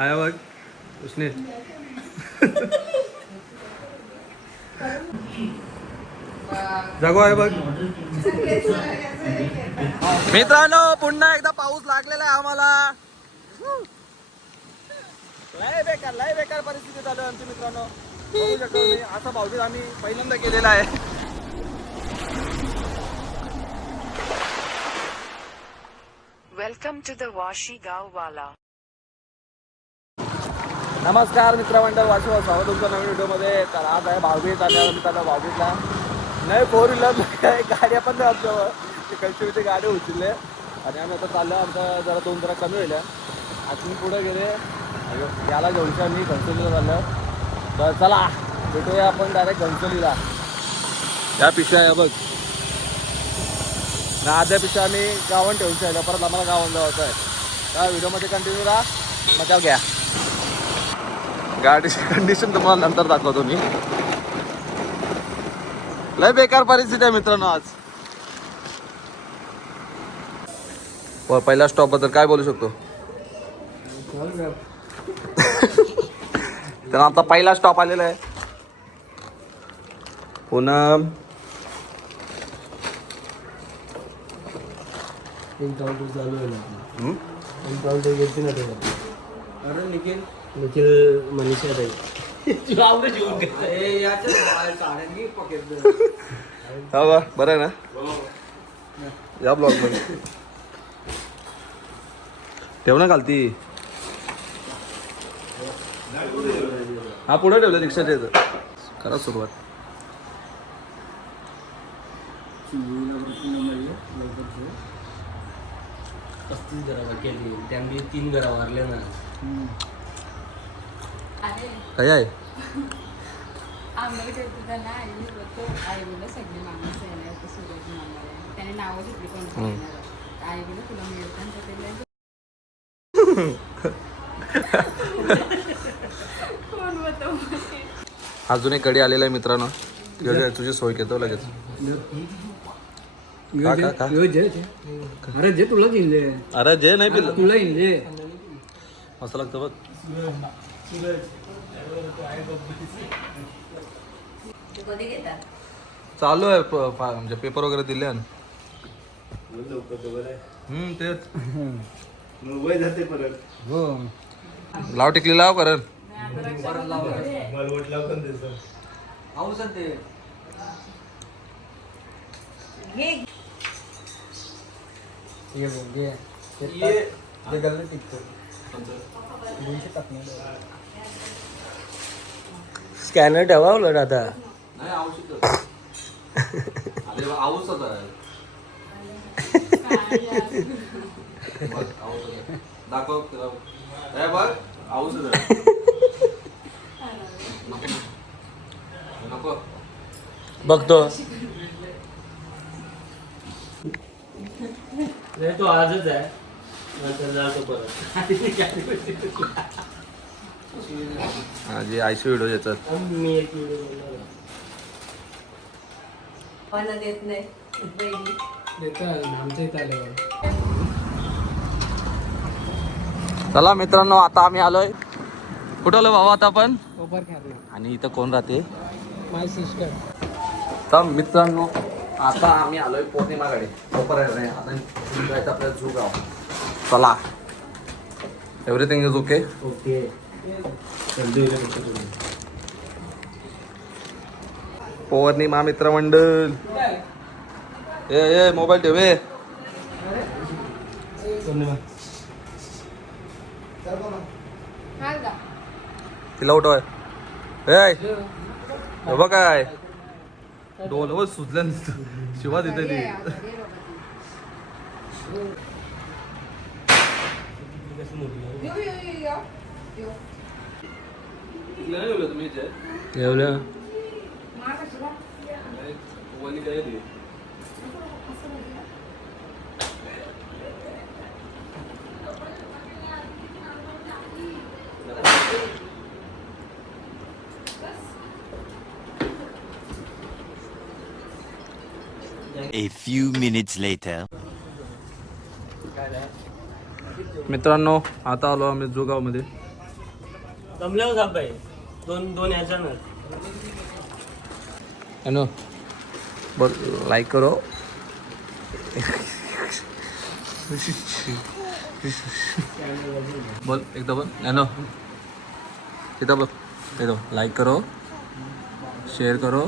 हाय बघ उसने। जागो आहे बघ मित्रांनो पुन्हा एकदा पाऊस लागलेला आहे आम्हाला. लय बेकार लय बेकार परिस्थिती झाली आमची मित्रांनो. बघू शकतो मी असा भाऊबीज आम्ही पहिल्यांदा केलेला आहे. वेलकम to द वाशी गाववाला नमस्कार मित्रमंडळ वाशिवा स्वागत तुमचं नवीन व्हिडिओमध्ये. तर आज आहे भावगीत आता मी त्याला भावगीतला नाही फोर व्हीलर गाडी आपण पण नाही आमच्यावर तिकडची गाडी उचलले. आणि आम्ही आता चाललो आमचं जरा दोन जरा कमी होईल. अजून पुढे गेले. याला घेऊनच्या मी घनसोलीला चाललो तर चला भेटूया आपण डायरेक्ट घनसोलीला. या पिशव्या आहे बघ. ना आद्या पिशव्या आम्ही गावन ठेवून परत आम्हाला गावन जायचं आहे. त्या व्हिडिओमध्ये कंटिन्यू राहा. मजा घ्या. गाडीची कंडिशन तुम्हाला नंतर दाखवतो मी. लय बेकार परिस्थिती आहे मित्रांनो आज. प- पहिल्या स्टॉपबद्दल काय बोलू शकतो? तर आता पहिला स्टॉप आलेला आहे. पूनम एन्काउंटर चालू आहे ना निखिल निखिल मनीषा ताई. तुला हा बा बरं आहे ना? या ब्लॉगमध्ये. ठेव ना घालती हा पुढे ठेवलं रिक्षाच्या इथं करा सुरुवात. पस्तीस घरा केली. त्यामुळे तीन घरा वारले ना. काय आहे? आम्हाला घेतो त्यांना आई बोलतो आई बोललं सगळी माणसं येणार तर सूरज मामा. आहे. त्याने नावं घेतली कोणतं हम्म. येणार आई बोललं तुला मिळतं तर ते लय- कोण होतं अजून एक गडी आलेला आहे मित्रांनो. तुझी सोय घेतो लगेच. का, का, का? अरे जे अरे जे नाही पिलं. तुला मस्त लागतं बघ. कधी चालू आहे प- फा- म्हणजे पेपर वगैरे दिले आहे ना. हम्म तेच. हो. लाव टिकली लाव करण. ये बघ ये. ते गल्ले टिकतो. दोनशे टाकणार स्कॅनर ठेवा उलट आता नाही. दाखव. हे बघ. नको. बघतो नाही तो आजच आहे नंतर जातो परत हा जे आयशी व्हिडिओ याच्यात मी एक व्हिडिओ बनवला. पण देत नाही. बहिणी आमच्या इथं चला मित्रांनो आता आम्ही आलोय. कुठं आलो भाऊ आता आपण? ओपर खाते आणि इथं कोण राहते? My sister. तर मित्रांनो आता आम्ही आलोय पौर्णिमाकडे. कोपराकडे आता जायचं आपल्याला झू गाव चला. Everything is okay okay Purnima मित्रमंडळ ए ए मोबाईल ठेव ए. तिला उठवाय ए. हे बघ काय? डोलवर सुजल्या नुसतं. शिवा तिथे ती कसं मोठी यो, यो, यो, यो. यो. कशाला? A few minutes later. मित्रांनो आता आलो आम्ही जोगावमध्ये जमल्यावर सांग बाई दोन दोन ह्याच्यानं हॅलो. बोल लाईक करो. बोल एकदा बोल. हॅलो. इथं बोल. इथं लाईक करो. शेअर करो.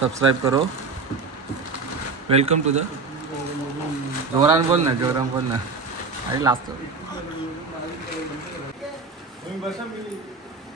सबस्क्राईब करो. वेलकम टू द जोरान बोल ना जोरान बोल ना. आणि लास्ट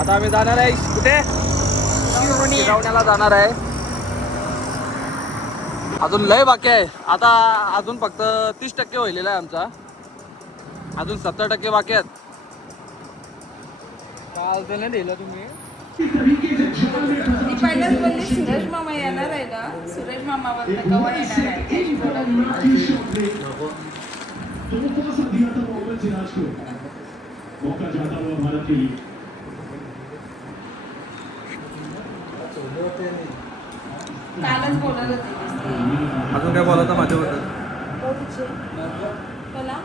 आता आम्ही जाणार आहे कुठे? शिरवण्याला जाणार आहे. अजून लय बाकी आहे. आता अजून फक्त तीस टक्के व्हायलेला आहे आमचा. अजून सत्तर टक्के बाकी आहेत. काल तर नाही दिलं तुम्ही? ती पहिल्याच बोलली सुरेश मामा येणार आहे ना? सुरेश मामा बोलता केव्हा येणार आहे? बोलत कालच बोलत होती. अजून काय बोलायचं माझ्या होतं बोला.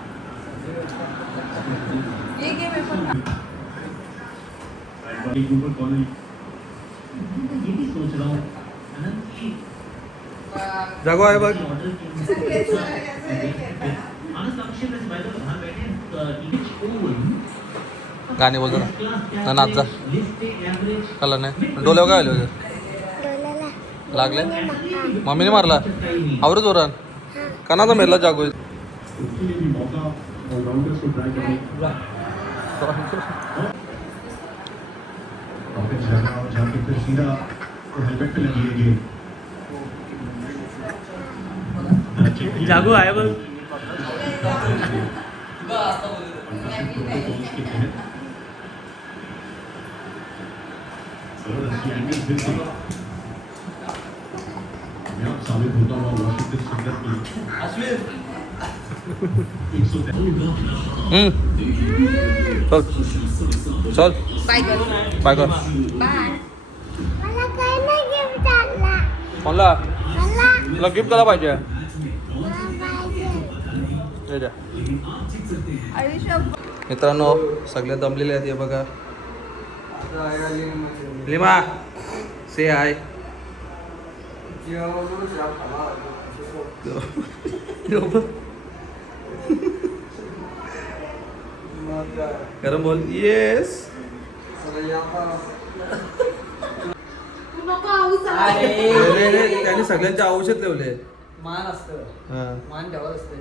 ये भी सोच रहा हूँ की जागो आहे बघ. गाणे बोलतो ना. नाच जा. कळलं नाही. डोल्यावर काय आले होते लागले? मम्मीने मारला? आवरत जोरान कणाचा मेरला जागो. जागू आहे बघ प्रोटोकॉल्स के तहत जबरदस्त एंगल फिर से कामयाब साबित होता हुआ वॉशिंगटन सुंदर की एक सौ हम्म. चल चल बाय कर. बाय कर मला गिफ्ट आणला तुला गिफ्ट करा पाहिजे मित्रांनो सगळे दमलेले आहेत हे बघा. लिमा से आय गरम बोल. येस त्याने सगळ्यांचे औषध ठेवले मान असतं. हा. मान ठेवत असते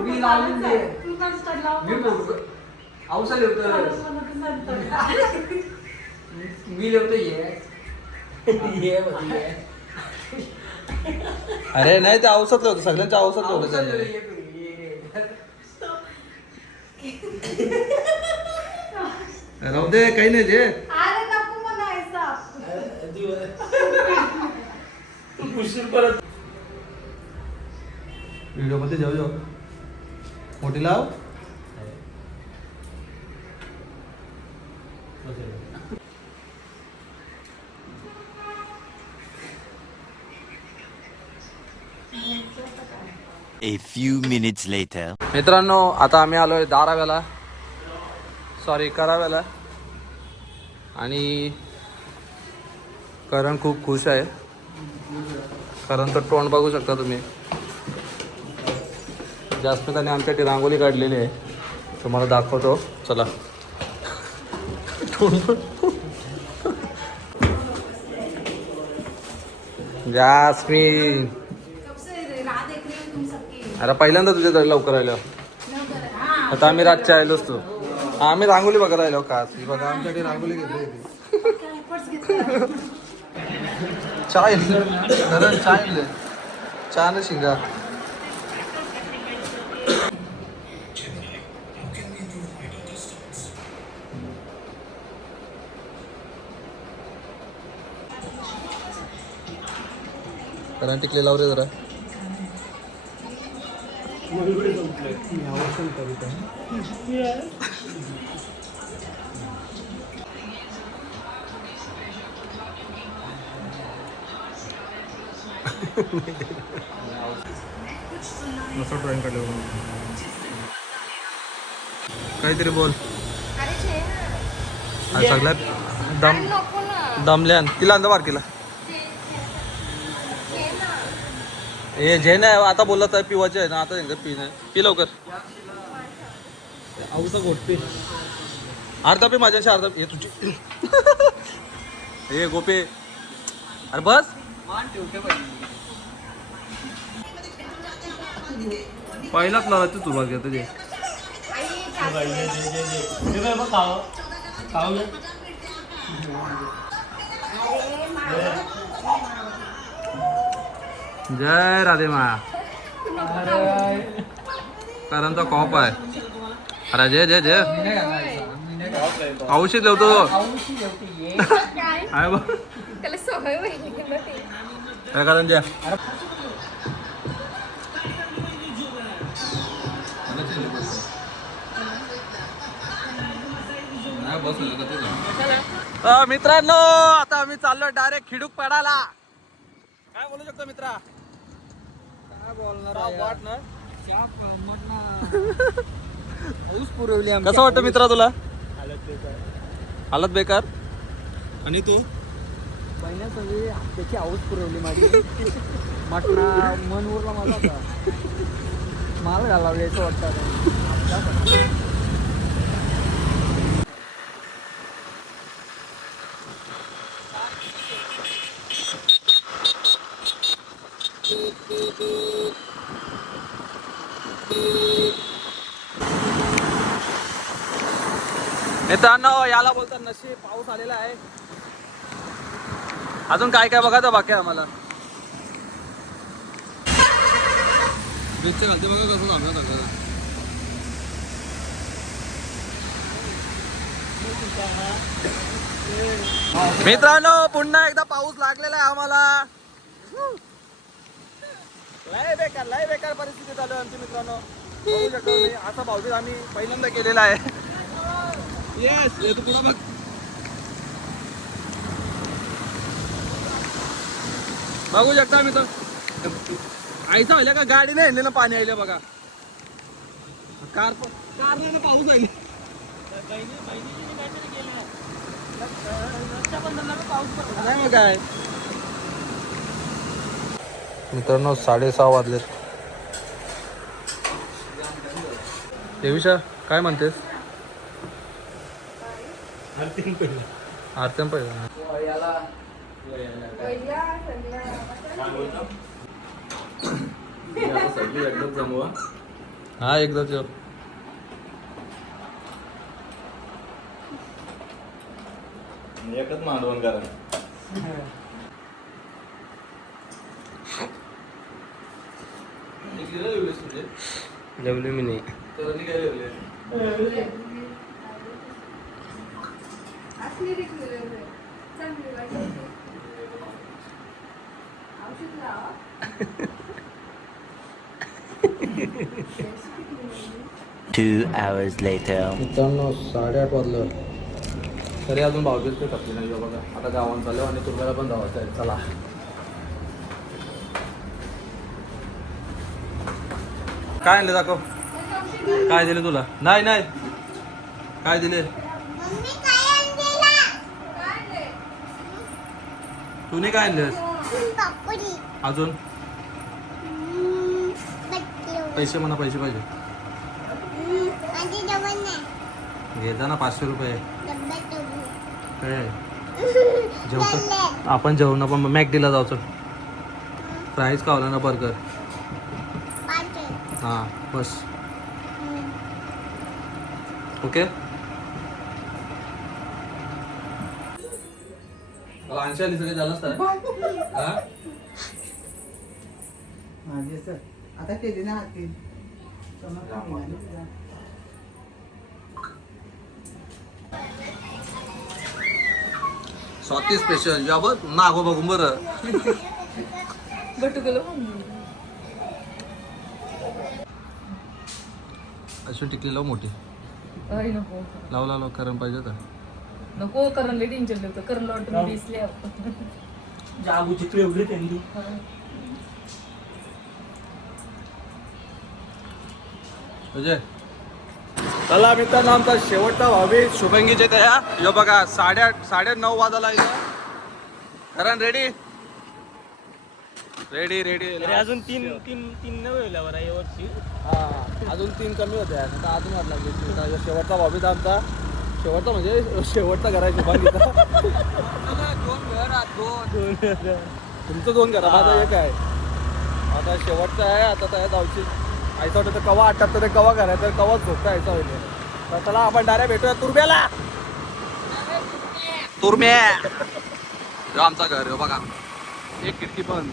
मी लावून दे. मी लिवतो मी लिवतो ये. ये होती अरे नाही ते औषध ठेवलं सगळ्यांचे औषध ठेवलं औषध त्याने. ये तू, ये. राहू दे काही नाही जे. उशीर परत. व्हिडिओमध्ये जाऊ जाऊ. मोठी लाव. A few minutes later. मित्रांनो आता आम्ही आलोय दाराव्याला. सॉरी कराव्याला. आणि करण खूप खुश आहे. करण तर तोंड बघू शकता तुम्ही. जास्मिताने आमच्यासाठी रांगोळी काढलेली आहे. तुम्हाला दाखवतो. चला. जास्मिन. अरे पहिल्यांदा तुझ्या लवकर आलो आता आम्ही रातच्या आलो असतो. आम्ही रांगोली बघायला आलो का? बघा आमच्याकडे रांगोली घेतली चाय धरण चाय चहा ना शिंगा. कारण टिकले लावले जरा. मस्त ड्रॉइंग काढलं काहीतरी बोल. हा, सगळ्यात दम दमल्यान. तिला अंदा बारकीला. ए जे नाही आता बोलत आहे पिवाचे आहे ना आता त्यांचं पी नाही. पी लवकर. आवसा घोटते अर्धा पे माझ्याशी अर्धा हे तुझी. हे गोपे. अरे बस. पहिलाच लावा तू तुला घेतो ते जय राधे मा. कारणचा कॉप आहे. अरे जय जय जय औषध लावतो आहे बघ काय कारण अ, मित्रांनो आता आम्ही चाललो डायरेक्ट खिडूक पडाला काय बोलू शकतो मित्रा काय बोलणार वाट ना पाऊस पुरवली कसं वाटतं मित्रा तुला? हालत बेकार. आणि तू? पहिल्या सगळी त्याची आऊस पुरवली माझी. मटणा मन उरला माझा आता. माल घालावले असं वाटतं मित्रांनो याला बोलतात नशीब पाऊस आलेला आहे. अजून काय काय बघायचं बाकी आहे आम्हाला? बघा कसं थांबलं सगळं मित्रांनो पुन्हा एकदा पाऊस लागलेला आहे आम्हाला. लय बेकार लय बेकार परिस्थिती चालू आहे आमची मित्रांनो. बघू शकतो असा आम्ही पहिल्यांदा केलेला आहे. येस तू बघ. बघू शकता मी तर आईचा व्हायला का? गाडी नाही ना पाणी आले बघा. कार कार ना पाऊस आहे. नाही मग काय? मित्रांनो साडेसहा वाजलेत. देविशा काय म्हणतेस? आरत्यान पहिला. हा एकदा जेव. एकच मांडवण कारण जेवले मी नाही. Two hours later. मित्रांनो साडेआठ वाजलं. तरी अजून भावजीच काही नाही बघा. आता गावात चालू आणि तुम्हाला पण धावायचं आहे. चला. काय आणले दाखव. काय दिले तुला? नाही नाही. काय दिले? तुम्ही काय आणलेस? अजून पैसे म्हणा पैसे पाहिजे. हम्म, माझी डबल नाही. घे जा ना पाचशे रुपये. काय जेवतो. आपण जेवण पण मॅकडीला जाऊ चल. फ्राईज खावला ना बर्गर. हां बस. ओके? सगळे झालं असतं? आता केली ना ती स्वाती स्पेशल बघ नागो बघून बरं. बटुकलं अशी टिकली लाव मोठी. अरे नको. लाव लाव लाव कारण पाहिजे तर नको करण लई टेन्शन होतं. करण वाटून दिसले जागू चित्र एवढी त्यांनी. अजय. चला मित्रांनो आमचा शेवटचा भावी शुभंगीचे त्या. यो बघा साडेआठ साडे नऊ वाजायला इथं कारण रेडी रेडी रेडी अजून तीन तीन तीन नव्हे होईल बरं या वर्षी. हा अजून तीन कमी होते आता अजून वाट लागली आता ह्यो शेवटचा भावी आमचा. शेवटचा म्हणजे शेवटचा घर आहे शुभांगीचा तुमचं दोन घर. माझा एक आहे आता शेवटचा आहे. आता त्या जाऊची. आयचं वाटतं तर कवा आटप तर कवा करायचं तर कवाच झोपता यायचा होईल तर चला आपण डायरेक्ट भेटूया तुरब्याला तुरम्या. ह्यो आमचा घर ह्यो बघा. एक खिडकी पण.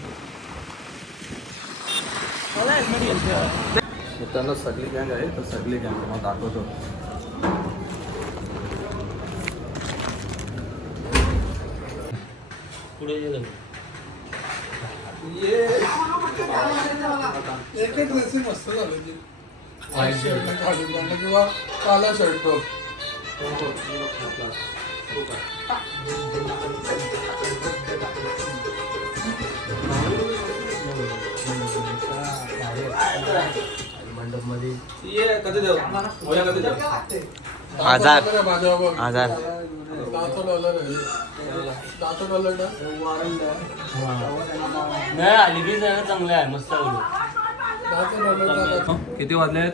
मित्रांनो सगळी गँग आहे तर सगळी गँग तुम्हाला दाखवतो. पुढे गेलं किंवा काला शर्ट ये कधी देऊ? हजार बघ. हजार नाही आली चांगलं आहे मस्त किती वाजलेत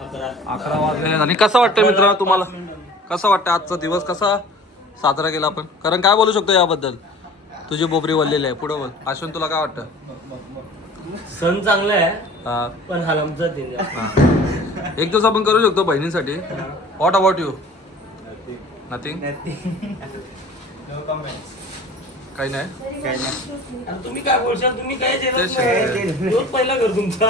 अकरा. अकरा वाजले आणि कसं वाटतं मित्र तुम्हाला? कसं वाटतं आजचा दिवस? कसा साजरा केला आपण? कारण काय बोलू शकतो याबद्दल? तुझी बोबरी वळलेली आहे. पुढं बोल. अश्विन तुला काय वाटतं? सण चांगला आहे हा, पण हलामचा दिन हा. एक दिवस आपण करू शकतो बहिणीसाठी. व्हॉट अबाउट यू नथिंग काही नाही. तुम्ही काय बोलशाल? तुम्ही काय तेच. देणार तोच पहिला घर तुमचा.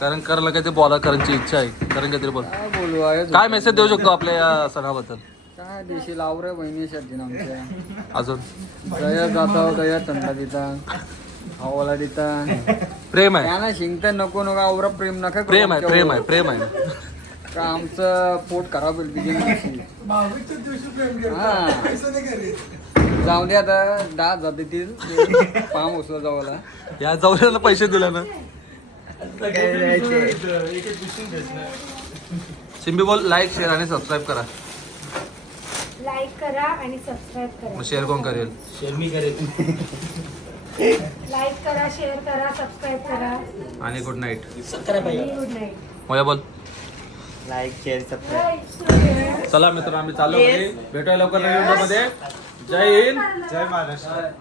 कारण करायला काहीतरी बोला करायची इच्छा आहे. कारण काहीतरी बोल. काय बोलू आहे काय मेसेज देऊ शकतो आपल्या या सणाबद्दल? काय देशील बहिणीसाठी आमच्या. अजून? दया जाता दया थंडा देता हवाला देता. प्रेम आहे. त्यांना शिंगता नको नको आवरा प्रेम नका करू. प्रेम आहे प्रेम आहे. प्रेम आहे. का आमचं पोट खराब होईल हा. जाऊ दे आता दहा हजार देतील. पाम उचला जावाला. या जाऊला पैसे दिले ना. सिम्बी बोल लाईक शेअर आणि सबस्क्राईब करा. लाईक करा आणि सबस्क्राईब करा. मग शेअर कोण करेल? शर्मी करेल. लाईक करा शेअर करा सबस्क्राईब करा. आणि गुड नाईट गुड नाईट मोया बोल. लाईक शेअर सबस्क्राईब चला मित्र आम्ही चाललो घरी. भेटूया लवकर नवीन व्हिडिओमध्ये. जय हिंद. जय महाराष्ट्र.